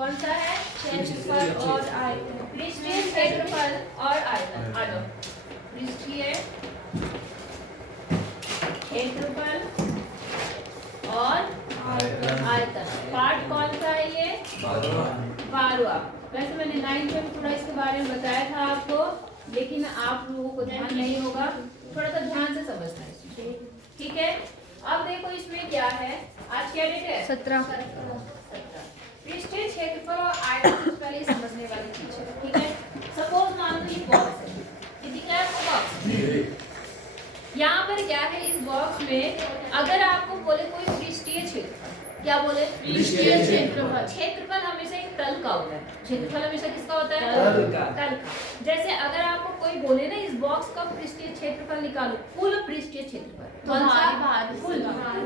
कौन सा है? क्षेत्रफल और आयतन। पृष्ठीय क्षेत्रफल और आयतन। आ जाओ, पृष्ठीय क्षेत्रफल और आयतन। पार्ट कौन सा है ये? 12वां। वैसे मैंने 9th में थोड़ा इसके बारे में बताया था आपको, लेकिन आप लोगों को ध्यान नहीं होगा, थोड़ा सा ध्यान से समझना है, ठीक है। अब देखो इसमें क्या है, आज क्या डेट है? 17। पृष्ठीय क्षेत्रफल और आयतन पहले समझने वाली चीज है, ठीक है। सपोज मान लो ये बॉक्स है, ये दिख रहा है आपको बॉक्स? यहाँ पर क्या है, इस बॉक्स में अगर आपको बोले कोई पृष्ठीय क्षेत्रफल, क्या बोले? पृष्ठीय क्षेत्रफल। क्षेत्रफल हमेशा एक तल का होता है। क्षेत्रफल हमेशा किसका होता है? तल का। जैसे अगर आपको कोई बोले ना इस बॉक्स का पृष्ठीय क्षेत्रफल निकालो, कुल पृष्ठीय क्षेत्रफल कौन सा? कुल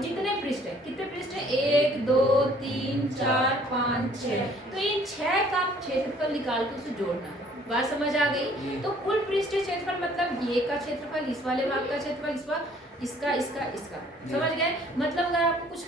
जितने पृष्ठ है, कितने पृष्ठ है? 1 2 3 4 5 6। तो इन 6 का क्षेत्रफल निकाल के उसे जोड़ना है। बात समझ आ गई? तो कुल पृष्ठीय क्षेत्रफल मतलब ये का क्षेत्रफल, इस वाले भाग का क्षेत्रफल, इसका समझ गए? मतलब अगर आपको कुछ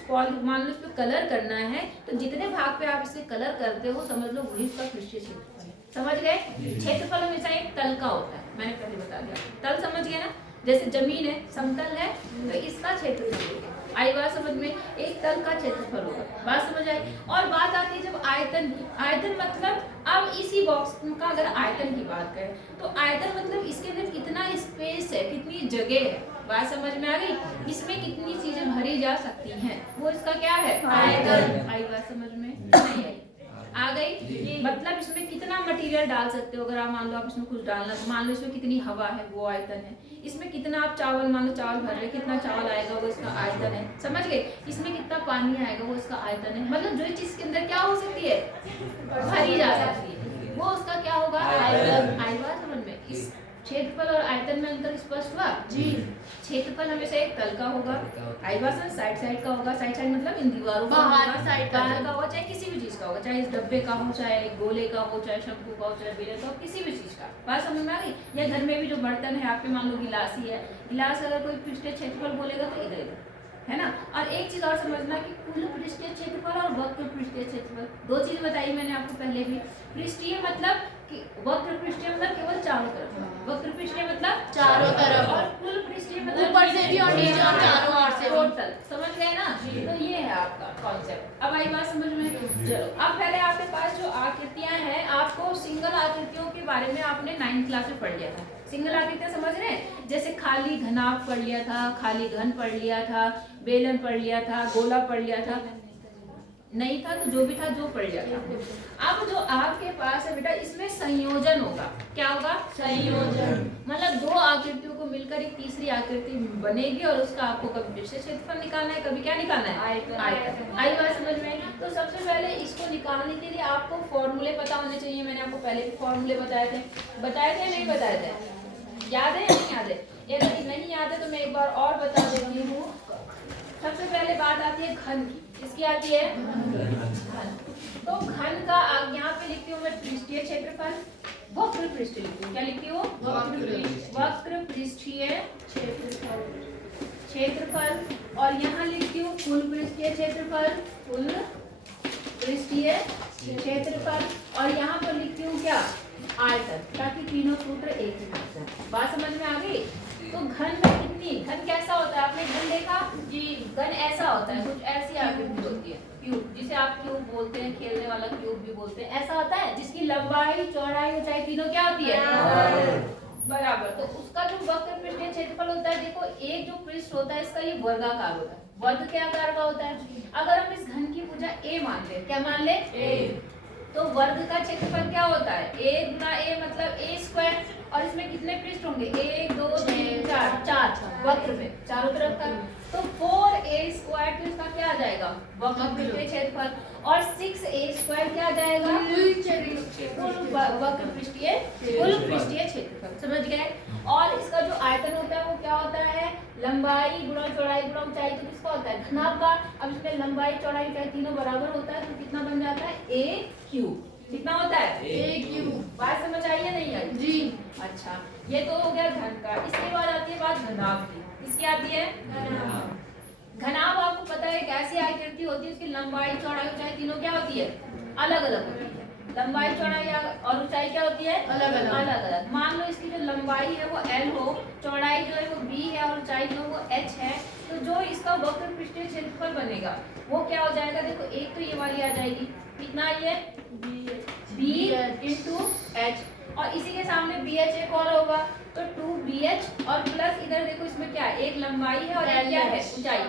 मान लो इस पे कलर करना है, तो जितने भाग पे आप इसके कलर करते हो समझ लो वही इसका पृष्ठीय क्षेत्रफल है। समझ गए? क्षेत्रफल हमेशा एक तल का होता है, मैंने पहले बता दिया। तल समझ गए ना? जैसे जमीन है, समतल है, तो इसका क्षेत्रफल आई बात समझ में? एक तल का क्षेत्रफल होगा। बात समझ आई? और बात आती है जब आयतन की। आयतन मतलब अब इसी बॉक्स का अगर आयतन की बात करें, तो आयतन मतलब इसके अंदर कितना स्पेस है, कितनी जगह है। बात समझ में आ गई? इसमें कितनी चीजें भरी जा सकती हैं, वो इसका क्या है? आयतन। आई बात समझ में? नहीं आई? आ गई? मतलब इसमें कितना मटेरियल डाल सकते हो, अगर आप मान लो आप इसमें कुछ डालना, मान लो इसमें कितनी हवा है, वो आयतन है। इसमें कितना आप चावल, मान लो चावल भर रहे, कितना चावल आएगा, वो इसका आयतन है। समझ गए? इसमें कितना पानी आएगा, वो इसका आयतन है। मतलब जो चीज के अंदर क्या हो सकती है, भरी जा सकती है, वो उसका क्या होगा? आयतन। आई बात समझ में? इस क्षेत्रफल और आयतन में अंतर स्पष्ट हुआ जी? क्षेत्रफल हमेशा एक तल का होगा, आई बात समझ? साइड का होगा। साइड मतलब इन दीवारों का होगा, बाहर का होगा, चाहे किसी भी चीज का होगा, चाहे इस डब्बे का हो, चाहे गोले का हो, चाहे शंकु का हो, चाहे बेलन का हो, किसी भी चीज का। बात समझ में आ गई? या घर में भी जो बर्तन है, आप पे मान लो गिलास ही है, गिलास अगर कोई पृष्ठीय क्षेत्रफल बोलेगा तो इधर है ना। और एक चीज और समझना कि कुल पृष्ठीय क्षेत्रफल और वक्र पृष्ठीय क्षेत्रफल, दो चीज बताई मैंने आपको पहले भी। पृष्ठीय मतलब कि वक्र पृष्ठीय मतलब केवल चारों तरफ, वक्र पृष्ठीय मतलब चारों तरफ, और कुल पृष्ठीय मतलब ऊपर से भी और नीचे और चारों ओर से टोटल। समझ गए ना? तो ये है आपका कॉन्सेप्ट। अब आई बात समझ में? चलो अब पहले आपके पास जो आकृतियां हैं, आपको सिंगल आकृतियों के बारे में आपने 9th क्लास में पढ़ लिया था। सिंगल आकृतियां समझ रहे हैं? जैसे खाली घनाभ पढ़ लिया था, खाली घन पढ़ लिया था, बेलन पढ़ लिया था, गोला पढ़ लिया था, नहीं था तो जो भी था जो पढ़ लिया था। अब जो आपके पास है बेटा, इसमें संयोजन होगा। क्या होगा? संयोजन। मतलब दो आकृतियों को मिलकर एक तीसरी आकृति बनेगी, और उसका आपको कभी पृष्ठीय क्षेत्रफल निकालना है, कभी क्या निकालना है? आयतन। आई बात समझ में? तो सबसे पहले इसको निकालने के लिए आपको फॉर्मूले पता होने चाहिए। मैंने आपको पहले भी फॉर्मूले बताए थे नहीं बताए थे? याद है या नहीं याद है? यदि नहीं याद है तो मैं एक बार और बता देती हूँ। सबसे पहले बात आती है घन की। किसकी आती है? घन। तो घन का यहाँ पे लिखती हूँ मैं पृष्ठीय क्षेत्रफल, वक्र पृष्ठीय लिखती हूँ। क्या लिखती हूँ? वक्र पृष्ठीय क्षेत्रफल। और यहाँ लिखती हूँ कुल पृष्ठीय क्षेत्रफल, कुल पृष्ठीय क्षेत्रफल। और यहाँ पर लिखती हूँ क्या? आयतन, ताकि तीनों सूत्र एक ही बात है। बात समझ में आ गई? तो घन में कितनी, घन कैसा होता है? आपने घन देखा जी? घन ऐसा होता है, कुछ ऐसी आकृति होती है, क्यूब, जिसे आप क्यूब बोलते हैं, खेलने वाला क्यूब भी बोलते हैं। ऐसा होता है जिसकी लंबाई, चौड़ाई, ऊंचाई तीनों क्या होती है? बराबर। तो उसका जो वक्र पृष्ठीय क्षेत्रफल होता है, देखो एक जो पृष्ठ होता है इसका, ये वर्गाकार होता है। वर्ग के आकार का होता है। अगर हम इस घन की भुजा a मान ले, क्या मान ले? a, तो वर्ग का क्षेत्रफल क्या होता है? a गुना a मतलब a स्क्वायर। और इसमें कितने पृष्ठ होंगे? 1 2 3 4, 4 वक्र में चारों तरफ का। तो 4a स्क्वायर, तो इसका क्या आ जाएगा? वक्र पृष्ठीय क्षेत्रफल। और 6a स्क्वायर क्या आ जाएगा? वक्र पृष्ठीय कुल पृष्ठीय क्षेत्रफल। समझ गए? और इसका जो आयतन होता है वो क्या होता है? लंबाई गुणा चौड़ाई गुणा ऊंचाई। तो किसका होता है? घनाभ का। अब इसमें लंबाई, चौड़ाई, ऊंचाई तीनों बराबर होता है, तो कितना बन जाता है? a cube. कितना होता है? a cube. बात समझ आई या नहीं आई जी? अच्छा, ये तो हो गया घन का। इसके बाद आती है बात घनाभ की। किसकी आती है? घनाभ आपको पता है कैसी आकृति होती है? उसकी लंबाई, चौड़ाई, ऊंचाई तीनों क्या होती है? अलग अलग होती है। लंबाई चौड़ाई और ऊंचाई क्या होती है? अलग अलग। अलग अलग। मान लो इसकी जो लंबाई है वो l हो, चौड़ाई जो है वो b है और ऊंचाई जो है वो h है, तो जो इसका वक्र पृष्ठीय क्षेत्रफल बनेगा वो क्या हो जाएगा? देखो एक तो ये वाली आ जाएगी, कितना ये b इंटू h, और इसी के सामने bh एक और होगा तो 2bh, और प्लस इधर देखो इसमें क्या है, एक लंबाई है और एक क्या है? ऊंचाई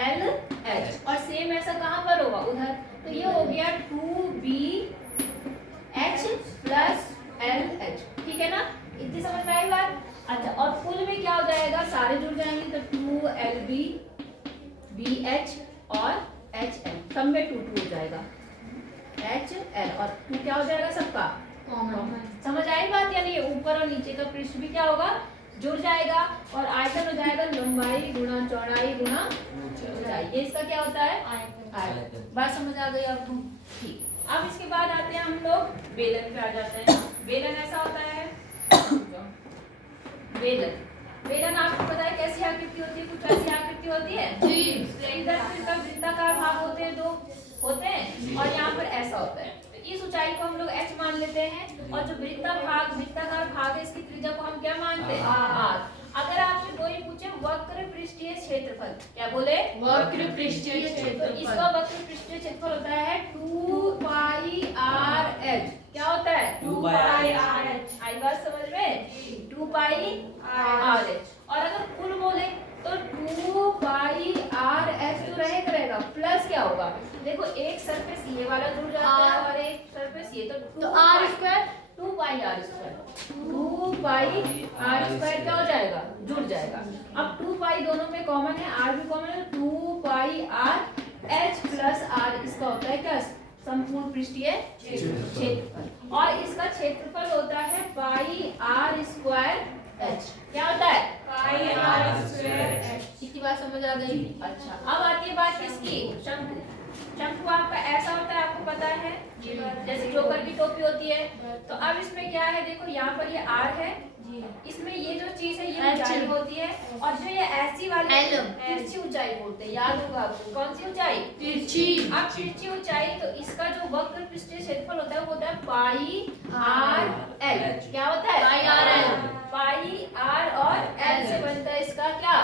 LH, और सेम ऐसा कहाँ पर होगा? उधर। तो ये हो गया 2bh प्लस LH, ठीक है ना? इतनी समझ में आई बात? अच्छा, और कुल में क्या हो जाएगा? सारे जुड़ जाएंगे तो 2LB BH और HL, सब में 2 हो जाएगा, HL और 2 क्या हो जाएगा? सबका कॉमन। समझ आई बात? यानी ऊपर और नीचे का पृष्ठ भी क्या होगा? जुड़ जाएगा, और आयतन हो जाएगा लंबाई गुणा चौड़ाई गुणा ऊंचाई। ये इसका क्या होता है? आयतन। बात समझ आ गई आपको? ठीक। अब इसके बाद आते हैं हम लोग बेलन पे आ जाते हैं। बेलन ऐसा होता है बेलन आपको पता है कैसी आकृति होती है? कुछ ऐसी आकृति होती है जी। इधर वृत्ताकार भाग होते हैं, 2 होते हैं, और यहाँ पर ऐसा होता है। तो इस ऊंचाई को हम लोग h मान लेते हैं, और जो वृत्ताकार भाग है इसकी त्रिज्या को हम क्या मानते हैं? r। अगर आपसे कोई पूछे वक्र पृष्ठीय क्षेत्रफल, क्या बोले? वक्र पृष्ठीय क्षेत्रफल। तो इसका वक्र पृष्ठीय क्षेत्रफल होता है 2 पाई r h। क्या होता है? 2 पाई r h। आई बात समझ में? 2 पाई r h। और अगर कुल बोले तो 2 पाई r h तो रहेगा, प्लस क्या होगा? देखो एक सरफेस ये वाला जुड़ जाता है और एक सरफेस ये, तो r स्क्वायर 2 पाई r स्क्वायर, 2 पाई r स्क्वायर क्या हो जाएगा? जुड़ जाएगा। अब 2 पाई दोनों में कॉमन है, r भी कॉमन है, 2 पाई r h प्लस r, इसका होता है क्या? संपूर्ण पृष्ठीय क्षेत्रफल। और इसका क्षेत्रफल होता है पाई r स्क्वायर h। क्या होता है? पाई r स्क्वायर h। इतनी बात समझ आ गई? अच्छा, अब आती है बात किसकी? शंकु। शंकु आपका ऐसा होता है, आपको पता है, जैसे जोकर की टोपी होती है। तो अब इसमें क्या है? देखो यहाँ पर ये r है, इसमें ये जो चीज है ये ऊंचाई होती है, और जो ये ऐसी वाली तिरछी ऊंचाई बोलते हैं, याद होगा आपको? कौन सी ऊंचाई? तिरछी। अब तिरछी ऊंचाई, तो इसका जो वक्र पृष्ठीय क्षेत्रफल होता है वो होता है पाई r l। क्या होता है? पाई r l। पाई r और l से बनता है इसका क्या?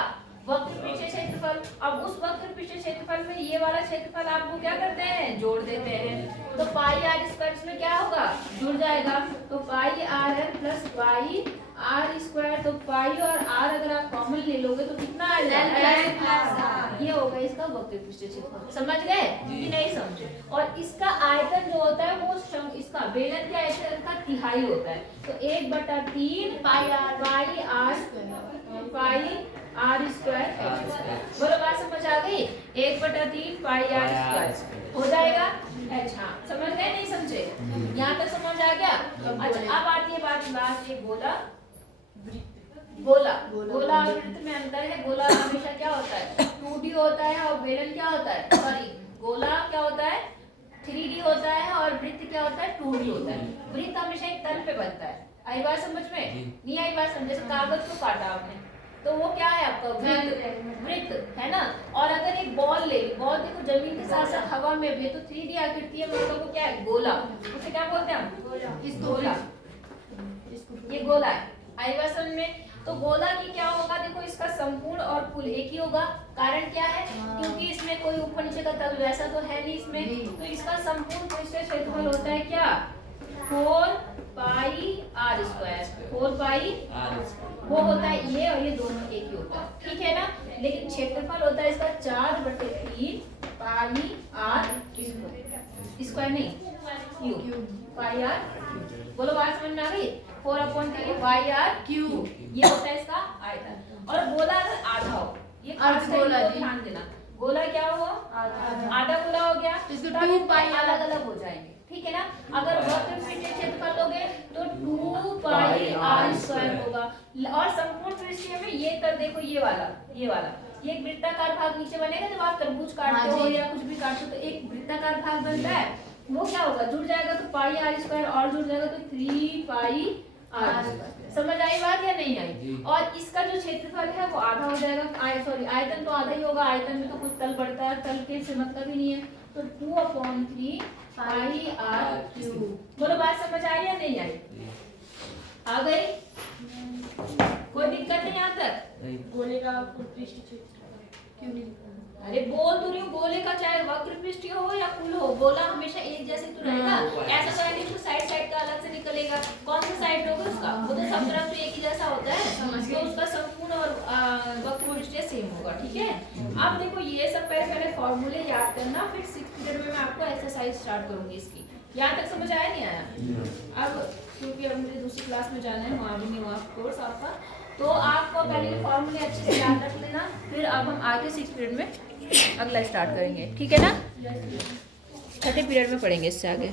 वक्र पृष्ठीय क्षेत्रफल। अब उस वक्र पृष्ठीय क्षेत्रफल में ये वाला क्षेत्रफल आपको क्या करते हैं? जोड़ देते हैं, तो पाई r स्क्वायर इसमें क्या होगा? जुड़ जाएगा, तो पाई r l plus pi r square, तो पाई और r अगर आप कॉमन ले लोगे तो कितना आएगा? ये होगा इसका वक्र पृष्ठीय क्षेत्रफल। समझ गए कि नहीं समझे? और इसका आयतन जो होता है वो इसका बेलन के आयतन का तिहाई होता है, तो 1/3 पाई r स्क्वायर h। बोलो बात समझ आ गई? 1/3 पाई r स्क्वायर हो जाएगा h। हाँ समझ गए? नहीं समझे? यहाँ तक समझ आ गया? अच्छा, अब आती है बात लास्ट, ये गोला और वृत्त में अंतर है। गोला हमेशा क्या होता है? 2D होता है, और बेलन क्या होता है? सॉरी, गोला क्या होता है? 3D होता है, और वृत्त क्या होता है? 2D होता है। वृत्त हमेशा एक तल पे बनता है। आई बात समझ में? नहीं आई बात समझ? जैसे कागज को काटा आपने तो वो क्या है आपका? वृत्त है ना। और अगर एक बॉल ले, बॉल देखो जमीन के साथ साथ हवा में भी है, तो 3D आकृति है, मतलब वो क्या है? गोला। उसे क्या बोलते हैं हम? गोला। ये गोला है। आई बात समझ में? तो गोला की क्या होगा? देखो इसका संपूर्ण और कुल एक ही होगा। कारण क्या है? क्योंकि इसमें कोई ऊपर नीचे का तल वैसा तो है नहीं इसमें, तो इसका संपूर्ण पृष्ठीय क्षेत्रफल होता है क्या? 4 पाई r स्क्वायर। 4 पाई वो होता है ये, और ये दोनों एक ही होता है, ठीक है ना। लेकिन क्षेत्रफल होता है इसका 4/3 पाई r स्क्वायर नहीं क्यूब, पाई r। बोलो बात समझ में आ गई? 4/3 पाई r क्यूब, ये होता है इसका आयतन। और गोला अगर आधा हो, ये गोला ध्यान देना, गोला क्या हुआ? आधा गोला हो गया, तो 2 पाई अलग अलग हो जाएंगे, ठीक है ना। अगर वक्र पृष्ठीय क्षेत्रफल लोगे तो 2 पाई r स्क्वायर होगा। और संपूर्ण पृष्ठीय में ये कर देखो, ये वाला ये एक वृत्ताकार भाग नीचे बनेगा। जब आप तरबूज काटते हो या कुछ भी काटते हो तो एक वृत्ताकार भाग बनता है, वो क्या होगा? जुड़ जाएगा, तो पाई r स्क्वायर और जुड़ जाएगा, तो 3 पाई r स्क्वायर। समझ आई बात या नहीं आई? और इसका जो क्षेत्रफल है वो आधा हो जाएगा। सॉरी, आयतन तो आधा ही होगा, आयतन में तो कुछ तल बढ़ता है, तल के से मतलब ही नहीं है, तो 2/3 पाई आर क्यू। बोलो बात समझ आई या नहीं आई? आ गई? कोई दिक्कत नहीं यहाँ तक? गोले का पृष्ठ क्यों नहीं? अरे बोल तो रही हूँ, गोले का चाहे वक्र पृष्ठ हो या कुल हो, गोला हमेशा एक जैसे तो रहेगा। ऐसा तो है नहीं उसको साइड साइड का अलग से निकलेगा। कौन सा साइड होगा उसका? वो तो सब तरफ से एक ही जैसा होता है, तो उसका संपूर्ण और वक्र पृष्ठ सेम होगा। ठीक है, अब देखो ये सब पहले फॉर्मूले याद करना, फिर 6th पीरियड में मैं आपको एक्सरसाइज स्टार्ट करूंगी इसकी। यहाँ तक समझ आया नहीं आया? अब क्योंकि अब मुझे दूसरी क्लास में जाना है, मॉर्निंग हुआ कोर्स आपका, तो आपको पहले के फॉर्मूले अच्छे से याद रख लेना, फिर अब हम आगे 6th पीरियड में अगला स्टार्ट करेंगे। ठीक है ना? 3rd पीरियड में पढ़ेंगे इससे आगे।